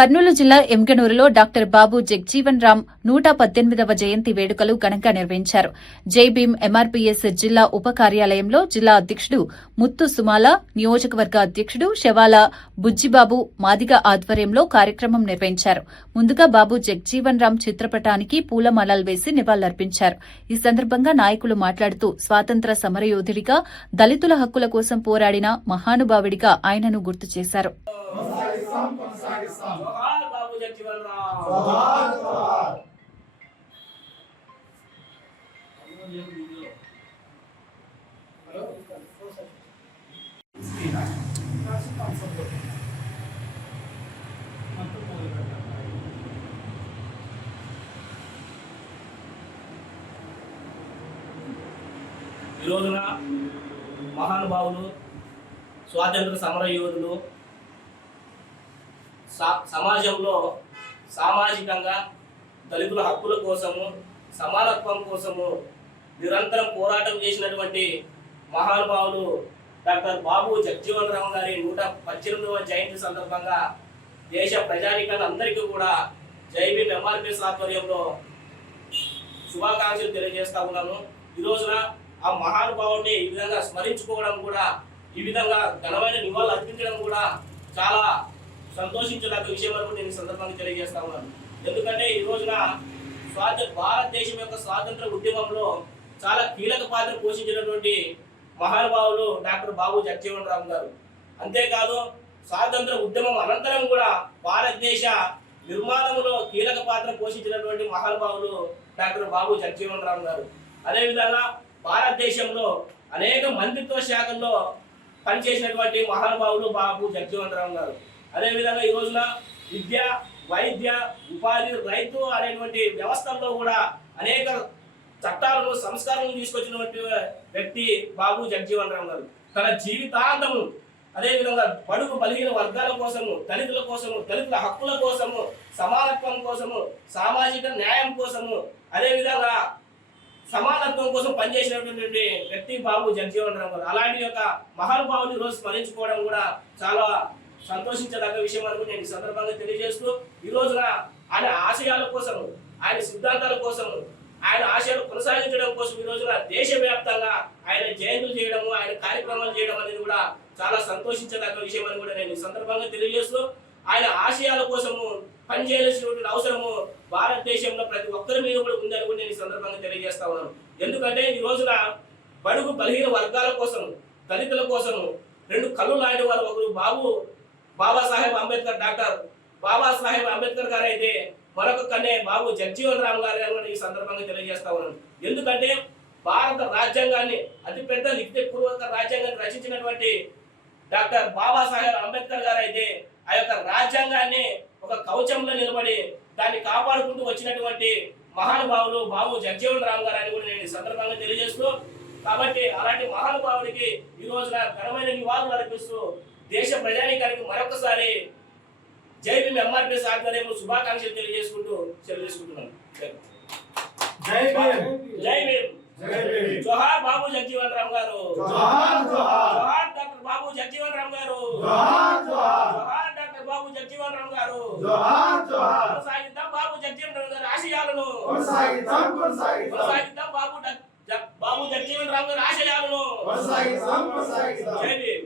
కర్నూలు జిల్లా ఎమ్గనూరులో డాక్టర్ బాబు జగ్జీవన్ రామ్ 118వ జయంతి వేడుకలు ఘనంగా నిర్వహించారు. జై భీమ్ ఎంఆర్పీఎస్ జిల్లా ఉప కార్యాలయంలో జిల్లా అధ్యకుడు ముత్తు సుమాల, నియోజకవర్గ అధ్యకుడు శవాల బుజ్జిబాబు మాదిగ ఆధ్వర్యంలో కార్యక్రమం నిర్వహించారు. ముందుగా బాబు జగ్జీవన్ రామ్ చిత్రపటానికి పూలమాలలు వేసి నివాళులర్పించారు. ఈ సందర్భంగా నాయకులు మాట్లాడుతూ స్వాతంత్ర సమరయోధుడిగా, దళితుల హక్కుల కోసం పోరాడిన మహానుభావుడిగా ఆయనను గుర్తు చేశారు. जोहार बाबू जगजीवन राम जोहार जोहार ఈ రోజున మహానుభావులు స్వాతంత్ర సమర యోధులు సమాజంలో సామాజికంగా దళితుల హక్కుల కోసము, సమానత్వం కోసము నిరంతరం పోరాటం చేసినటువంటి మహానుభావులు డాక్టర్ బాబు జగ్జీవన్ రామ్ గారి 118వ జయంతి సందర్భంగా దేశ ప్రజానీకాన్ని అందరికీ కూడా జై భీమ్ ఎంఆర్పీఎస్ ఆధ్వర్యంలో శుభాకాంక్షలు తెలియజేస్తా ఉన్నాను. ఈ రోజున ఆ మహానుభావుడిని ఈ విధంగా స్మరించుకోవడం కూడా, ఈ విధంగా ఘనమైన నివాళులు అర్పించడం కూడా చాలా సంతోషించదగ్గ విషయం వరకు నేను సందర్భంగా తెలియజేస్తా ఉన్నాను. ఎందుకంటే ఈ రోజున భారతదేశం యొక్క స్వాతంత్ర ఉద్యమంలో చాలా కీలక పాత్ర పోషించినటువంటి మహానుభావులు డాక్టర్ బాబు జగ్జీవన్ రామ్ గారు. అంతేకాదు స్వాతంత్ర ఉద్యమం అనంతరం కూడా భారతదేశ నిర్మాణంలో కీలక పాత్ర పోషించినటువంటి మహానుభావులు డాక్టర్ బాబు జగ్జీవన్ రామ్ గారు. అదేవిధంగా భారతదేశంలో అనేక మంత్రిత్వ శాఖల్లో పనిచేసినటువంటి మహానుభావులు బాబు జగ్జీవన్ రామ్ గారు. అదేవిధంగా ఈ రోజున విద్య, వైద్య, ఉపాధి, రైతు అనేటువంటి వ్యవస్థల్లో కూడా అనేక చట్టాలను, సంస్కారాలను తీసుకొచ్చినటువంటి వ్యక్తి బాబు జగ్జీవన్ రామ్ గారు. తన జీవితాంతము అదేవిధంగా బడుగు బలహీన వర్గాల కోసము, దళితుల కోసము, దళితుల హక్కుల కోసము, సమానత్వం కోసము, సామాజిక న్యాయం కోసము, అదేవిధంగా సమానత్వం కోసం పనిచేసినటువంటి వ్యక్తి బాబు జగ్జీవన్ రామ్ గారు. అలాంటి యొక్క మహానుభావుని రోజు స్మరించుకోవడం కూడా చాలా సంతోషించదగ్గ విషయం అనుకు నేను ఈ సందర్భంగా తెలియజేస్తూ, ఈ రోజున ఆయన ఆశయాల కోసము, ఆయన సిద్ధాంతాల కోసము, ఆయన ఆశయాలు కొనసాగించడం కోసం ఈ రోజున దేశవ్యాప్తంగా ఆయన జయంతులు చేయడము, ఆయన కార్యక్రమాలు చేయడం అనేది కూడా చాలా సంతోషించదగ్గ విషయం అని కూడా నేను ఈ సందర్భంగా తెలియజేస్తూ, ఆయన ఆశయాల కోసము పనిచేయాల్సినటువంటి అవసరము భారతదేశంలో ప్రతి ఒక్కరి మీద కూడా ఉందని కూడా నేను ఈ సందర్భంగా తెలియజేస్తా ఉన్నాను. ఎందుకంటే ఈ రోజున బడుగు బలహీన వర్గాల కోసము, దళితుల కోసము రెండు కళ్ళు లాంటి వారు ఒకరు బాబాసాహెబ్ అంబేద్కర్, డాక్టర్ బాబాసాహెబ్ అంబేద్కర్ గారు అయితే మరొక కన్నే బాబు జగ్జీవన్ రామ్ గారు అని ఈ సందర్భంగా తెలియజేస్తా ఉన్నాను. ఎందుకంటే భారత రాజ్యాంగాన్ని, అతిపెద్ద లిఖితపూర్వక రాజ్యాంగాన్ని రచించినటువంటి డాక్టర్ బాబాసాహెబ్ అంబేద్కర్ గారు అయితే ఆ యొక్క రాజ్యాంగాన్ని ఒక కవచంలో నిలబడి దాన్ని కాపాడుకుంటూ వచ్చినటువంటి మహానుభావులు బాబు జగ్జీవన్ రామ్ గారు అని కూడా నేను ఈ సందర్భంగా తెలియజేస్తూ, కాబట్టి అలాంటి మహానుభావుడికి ఈ రోజున ఘనమైన నివాళులు అర్పిస్తూ దేశ ప్రజానీకానికి మరొకసారి జై భీమ్ ఎంఆర్పీఎస్ ఆధ్వర్యంలో శుభాకాంక్షలు తెలియజేసుకుంటూ సెలవుకుంటున్నాను. జై భీమ్, జై భీమ్, జోహార్ బాబు జగ్జీవన్ రామ్ గారు, జోహార్ జోహార్ డాక్టర్ బాబు జగ్జీవన్ రామ్ గారు, జోహార్ జోహార్ జోహార్ డాక్టర్ బాబు జగ్జీవన్ రామ్ గారు, జోహార్ జోహార్ కొనసాగిద్దాం బాబు జగ్జీవన్ రామ్ గారి ఆశయాలను, కొనసాగిద్దాం బాబు జగ్జీవన్ రామ్ గారి ఆశయాలను, జై భీమ్.